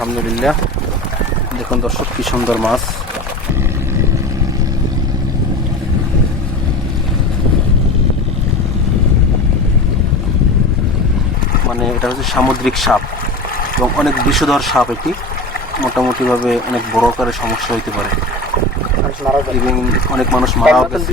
আলহামদুলিল্লাহ। দেখুন দর্শক, কি সুন্দর মাছ। মানে এটা হচ্ছে সামুদ্রিক সাপ এবং অনেক বিষধর সাপ। এটি মোটামুটি ভাবে অনেক বড় আকারের সমস্যা হইতে পারে এবং অনেক মানুষ মারাও গেছে।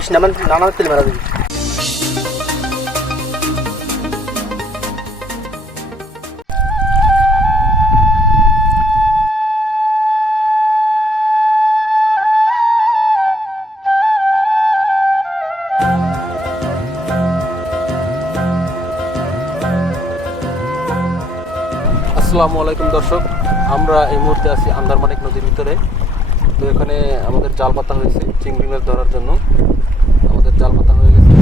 আসসালামু আলাইকুম দর্শক, আমরা এই মুহূর্তে আছি আন্দারমানিক নদীর ভিতরে। তো এখানে আমাদের জাল পাতা হয়েছে চিংড়ি মাছ ধরার জন্য। আমাদের জাল পাতা হয়ে গেছে।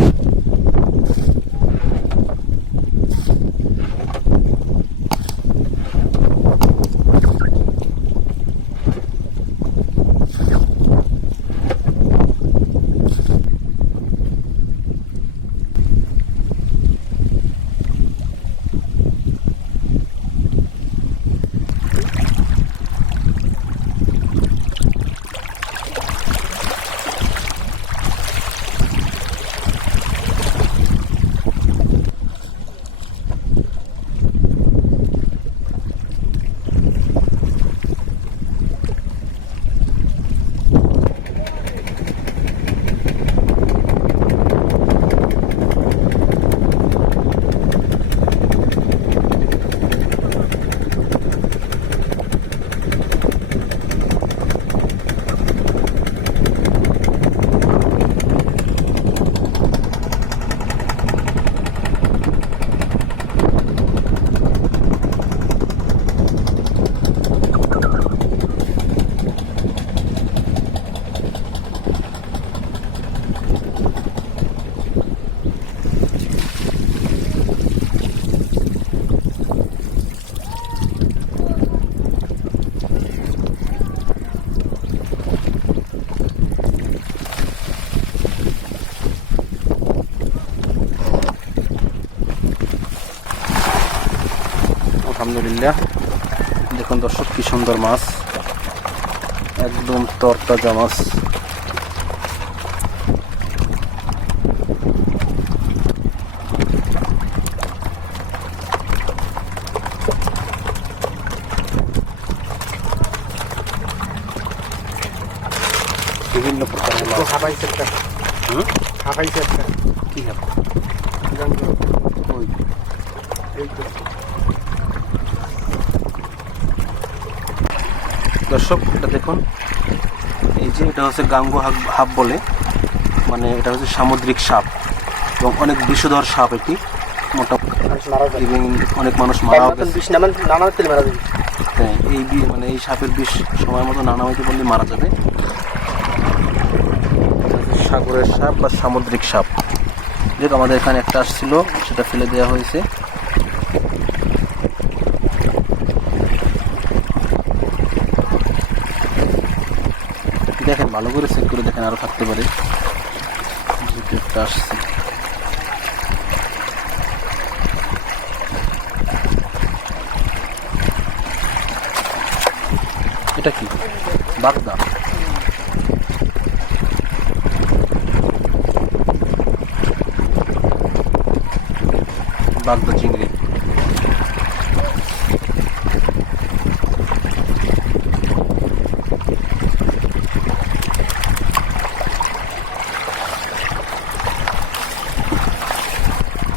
আলহামদুলিল্লাহ। দেখুন দর্শক, কি সুন্দর মাছ, একদম তরতাজা মাছ। বিভিন্ন প্রকারের মাছ। কি দর্শক, এটা দেখুন, এই যে এটা হচ্ছে গাঙ্গো হাব বলে, মানে এটা হচ্ছে সামুদ্রিক সাপ এবং অনেক বিষধর সাপ। এটি মোটামুটি এবং অনেক মানুষ মারাও গেছে। হ্যাঁ, মানে এই সাপের বিষ সময় মতো না নামাইতে বললে মারা যাবে। সাগরের সাপ বা সামুদ্রিক সাপ। দেখ, আমাদের এখানে একটা আসছিল, সেটা ফেলে দেওয়া হয়েছে। দেখেন, ভালো করে চেক করে দেখেন, আরো থাকতে পারে। একটা আসছে, এটা কি? বাগদা। বাগদা চিংড়ি।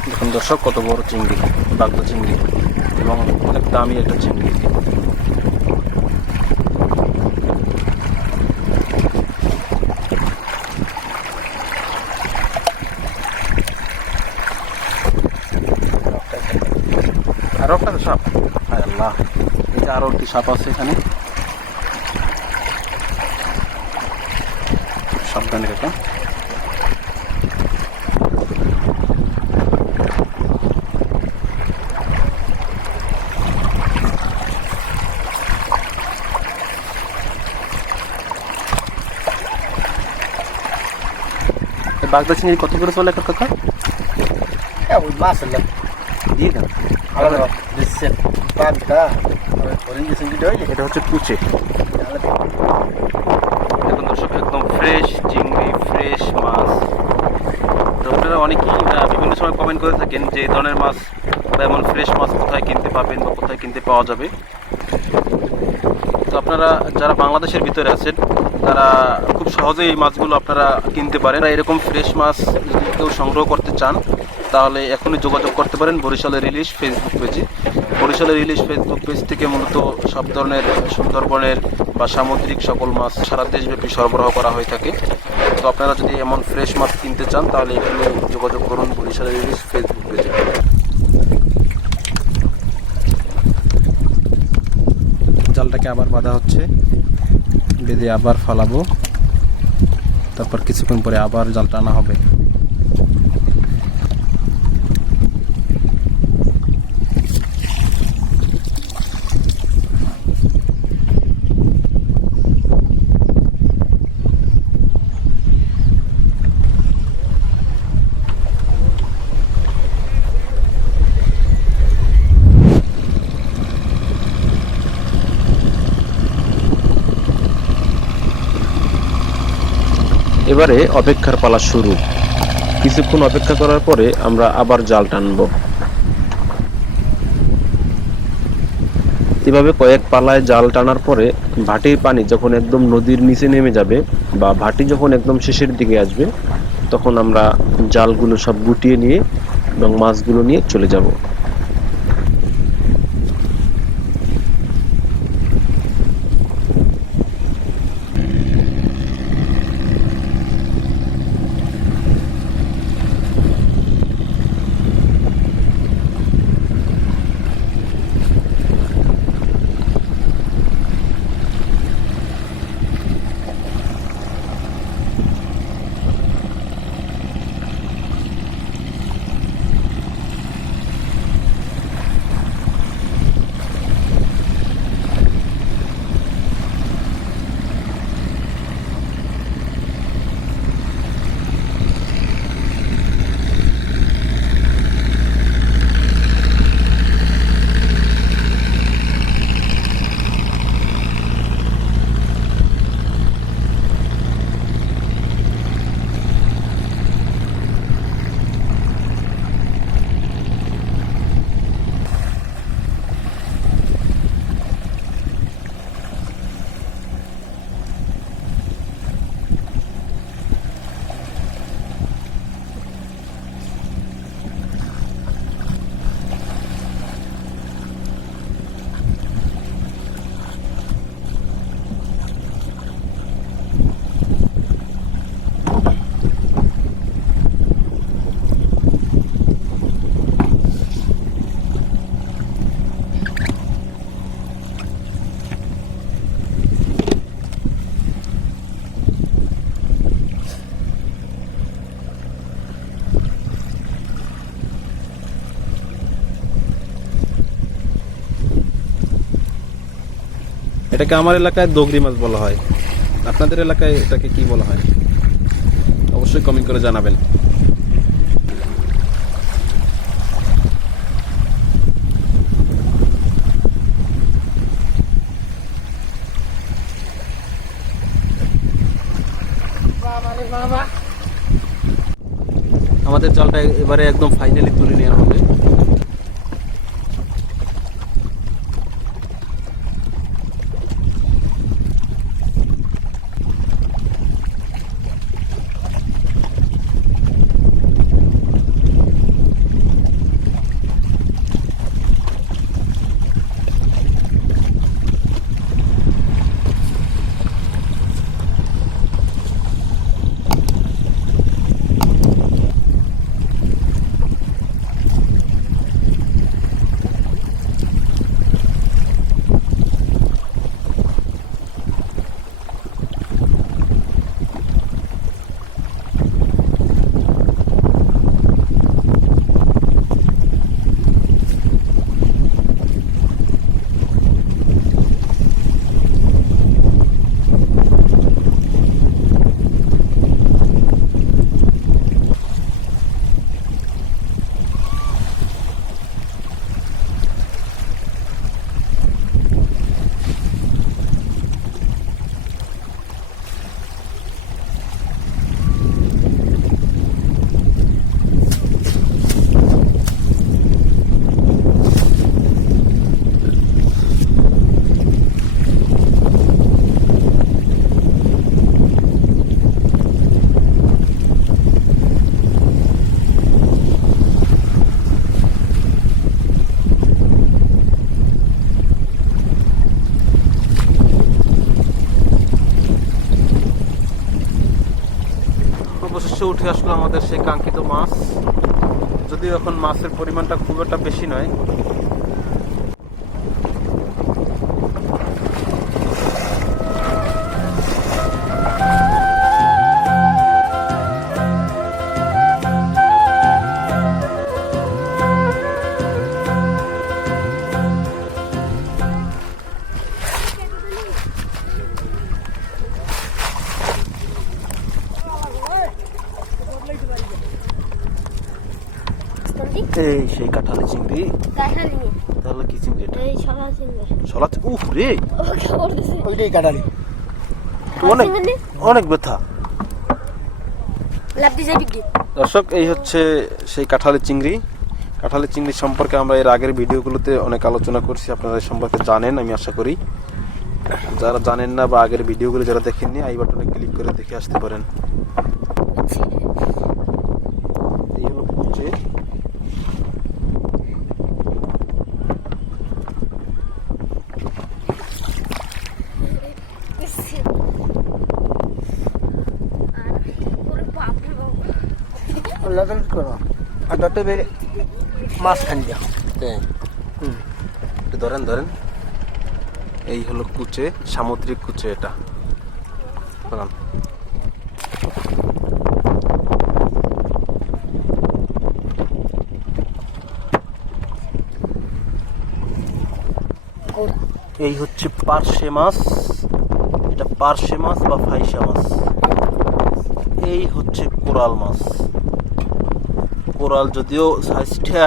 দেখুন দর্শক, কত বড় চিংড়ি, বাগদা চিংড়ি, এবং অনেক দামি একটা চিংড়ি। আরো একটা সাপ, হায় আল্লাহ, এটা আরো একটি সাপ আছে এখানে। খুব সাবধানে এটা। বাগদা চিংড়ি কত করে চলে কাকা? ওই মাছ দিয়ে দেন। বাগদা এটা হচ্ছে কুচে। দেখুন দর্শক, একদম ফ্রেশ চিংড়ি, ফ্রেশ মাছ। তো আপনারা অনেকেই বিভিন্ন সময় কমেন্ট করে থাকেন যে এই ধরনের মাছ বা এমন ফ্রেশ মাছ কোথায় কিনতে পাবেন বা কোথায় কিনতে পাওয়া যাবে। তো আপনারা যারা বাংলাদেশের ভিতরে আছেন তারা খুব সহজেই এই মাছগুলো আপনারা কিনতে পারেন। এরকম ফ্রেশ মাছ যদি কেউ সংগ্রহ করতে চান তাহলে এখনই যোগাযোগ করতে পারেন বরিশালের ইলিশ ফেসবুক পেজে। বরিশালের ইলিশ ফেসবুক পেজ থেকে মূলত সব ধরনের সুন্দরবনের বা সামুদ্রিক সকল মাছ সারা দেশব্যাপী সরবরাহ করা হয়ে থাকে। তো আপনারা যদি এমন ফ্রেশ মাছ কিনতে চান তাহলে এখানে যোগাযোগ করুন বরিশালের ইলিশ ফেসবুক পেজে। জালটাকে আবার বাঁধা হচ্ছে, বেঁধে আবার ফালাবো, তারপর কিছুক্ষণ পরে আবার জালটা আনা হবে। এবারে অপেক্ষার পালা শুরু। কিছুক্ষণ অপেক্ষা করার পরে আমরা আবার জাল টানব। এভাবে কয়েক পালায় জাল টানার পরে ভাটির পানি যখন একদম নদীর নিচে নেমে যাবে বা ভাটি যখন একদম শেষের দিকে আসবে, তখন আমরা জালগুলো সব গুটিয়ে নিয়ে এবং মাছগুলো নিয়ে চলে যাব। এটাকে আমার এলাকায় দগরি মাছ বলা হয়, আপনাদের এলাকায় এটাকে কি বলা হয় অবশ্যই কমেন্ট করে জানাবেন। আমাদের জালটা এবারে একদম ফাইনালি তুলে নেওয়া হবে। উঠে আসলো আমাদের সেই কাঙ্ক্ষিত মাছ, যদিও এখন মাছের পরিমাণটা খুব একটা বেশি নয়। এই সেই কাঁঠালি চিংড়ি। তাহলে কি চিংড়ি এটা? শলা উফ রে, ওইটাই কাটালি। অনেক অনেক ব্যথা। দর্শক, এই হচ্ছে সেই কাঁঠালি চিংড়ি। কাঁঠালি চিংড়ি সম্পর্কে আমরা এর আগের ভিডিওগুলোতে অনেক আলোচনা করছি, আপনারা এই সম্পর্কে জানেন আমি আশা করি। যারা জানেন না বা আগের ভিডিওগুলো যারা দেখেননি, আই বাটনে ক্লিক করে দেখে আসতে পারেন। এই হলো কুচে। লাগল করো আর দতে বেরে মাছ খান দিয়া। একটু ধরেন ধরেন। এই হলো কুচে, সামুদ্রিক কুচে এটা। বলুন। এই হচ্ছে পার্শে মাছ, এটা পার্শে মাছ বা ফাইসা মাছ। এই হচ্ছে কোরাল মাছ। কোরাল যদিও সাইজটা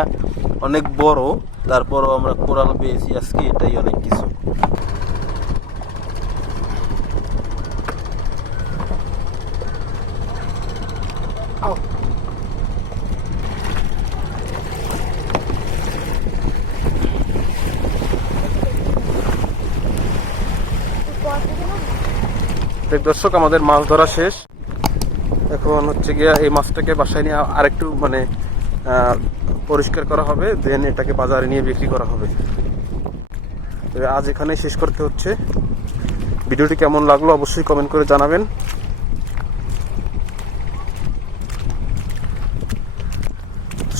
অনেক বড়, তারপরও আমরা কোরাল পেয়েছি আজকে, এটাই অনেক কিছু। দর্শক, আমাদের মাছ ধরা শেষ। এখন হচ্ছে গিয়া এই মাছটাকে বাসায় নিয়ে আরেকটু মানে পরিষ্কার করা হবে, দেন এটাকে বাজারে নিয়ে বিক্রি করা হবে। তবে আজ এখানে শেষ করতে হচ্ছে। ভিডিওটি কেমন লাগলো অবশ্যই কমেন্ট করে জানাবেন।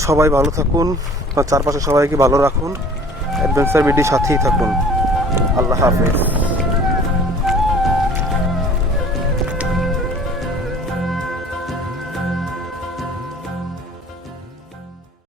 সবাই ভালো থাকুন, আপনার চারপাশে সবাইকে ভালো রাখুন, অ্যাডভেঞ্চার ভিডিওর সাথেই থাকুন। আল্লাহ হাফেজ।